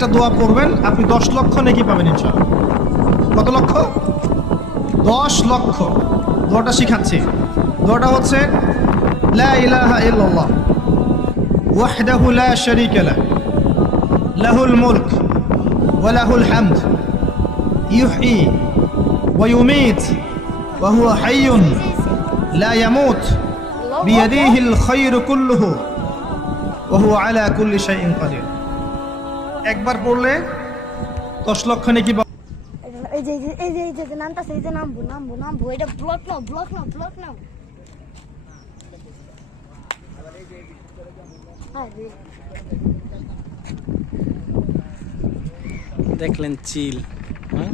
একটা দোয়া পড়বেন, আপনি 10 লক্ষ নেকি পাবেন ইনশাআল্লাহ। কত লক্ষ? 10 লক্ষ। দোয়াটা শিখাচ্ছি। দোয়াটা হচ্ছে লা ইলাহা ইল্লাল্লাহ ওয়াহদাহু লা শারীকা লাহু লাহুল মুলক ওয়া লাহুল হামদ ইউহয়ী ওয়া ইউমীত ওয়া হুয়া হাইয়্যুন লা ইয়ামুত বিয়াদিহিল খায়রু কুল্লুহু ওয়া হুয়া আলা কুল্লি শাইইন কাদির। একবার পড়লে 10 লক্ষ নেকি। এই যে নামতাছে, এই যে নামবো এটা ব্লক নাও দেখলেন চিল, হ্যাঁ।